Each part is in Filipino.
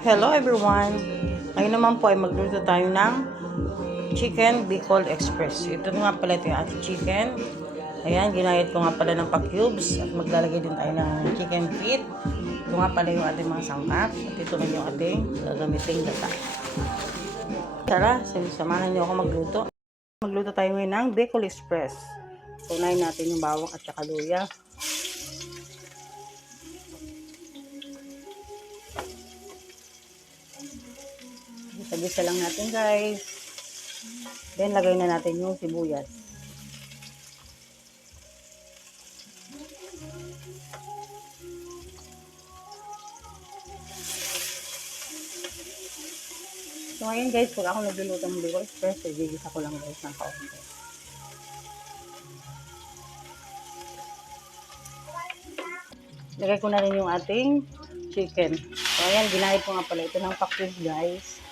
Hello everyone! Ngayon naman po ay magluto tayo ng Chicken Bicol Express. Ito nga pala ito yung ating chicken. Ayan, ginayat ko nga pala ng pa-cubes. At maglalagay din tayo ng chicken feet. Ito nga pala yung ating mga sangkap. At ito na yung ating gagamiting gata. Tara, samahan niyo ako magluto. Magluto tayo ngayon ng Bicol Express. Unahin natin yung bawang at saka luya. Isa-gisa lang natin guys. Then lagay na natin yung sibuyas. So ngayon guys, pag ako nagluluto ng Bicol Express, igigisa ko lang guys ng kaunti. Lagay ko na rin yung ating chicken. So ayan, ginahit ko nga pala ito ng pakis guys.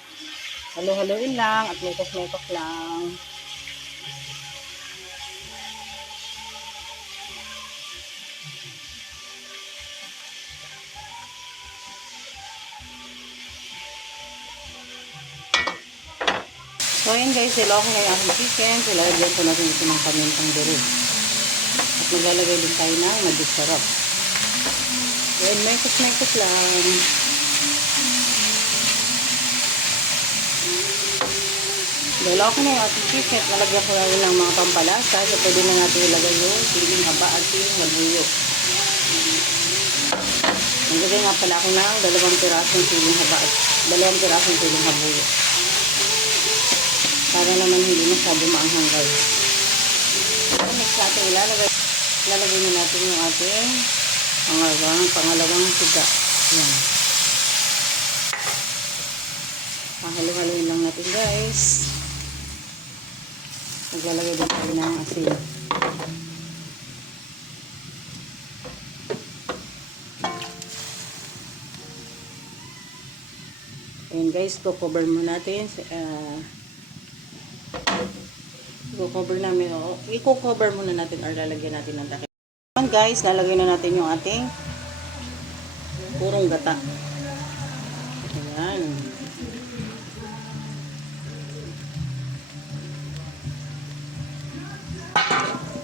Halo-haloin lang at mekos-mekos lang. So ayan guys, sila ko na yung aking chicken. Silagyan ko na rin ito ng pamintang durog. At maglalagay din tayo ng magic sarap. Ayan, mekos-mekos lang. Dahil ako na yung ating chicken, nalagyan ko na rin ng mga pampalasa. So pwede na natin ilagay yung siling haba at yung labuyo. Naglagay nga pala ako ng 2 pirasong siling haba at 2 pirasong siling habuyo. Para naman hindi masyado maanghang guys. So next natin ilalagay na natin yung ating pangalawang siga. Yan. Pahalo-haloin lang natin guys. Maglalagay din tayo ng asin. Ayan guys, cover muna natin. I-cover muna natin or lalagyan natin ng takip. Ayan guys, lalagyan na natin yung ating purong gata. Ayan.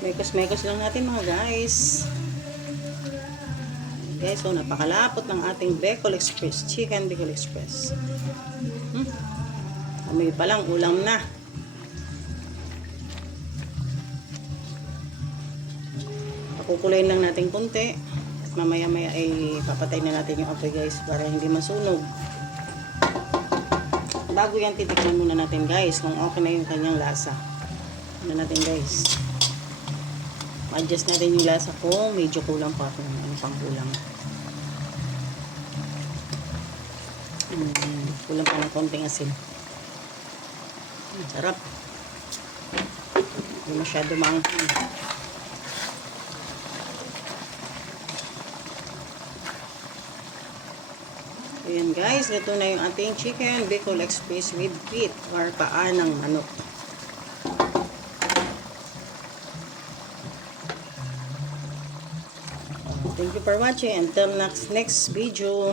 Mekos-mekos lang natin mga guys. Guys, so napakalapot ng ating Bicol Express, Chicken Bicol Express. Amoy pa lang, ulam na. Pakukulayin lang natin konti. At mamaya-maya ay papatay na natin yung apoy guys para hindi masunog. Bago yan, titikman muna natin guys kung okay na yung kanyang lasa. Ano natin guys. Adjust natin yung lasa ko. Medyo kulang pa kung ano pang kulang. Kulang pa ng konting asin. Sarap. Hindi masyado maanghang. Ayan guys, ito na yung ating Chicken Bicol Express with feet or paa ng manok. Thank you for watching. Until next video.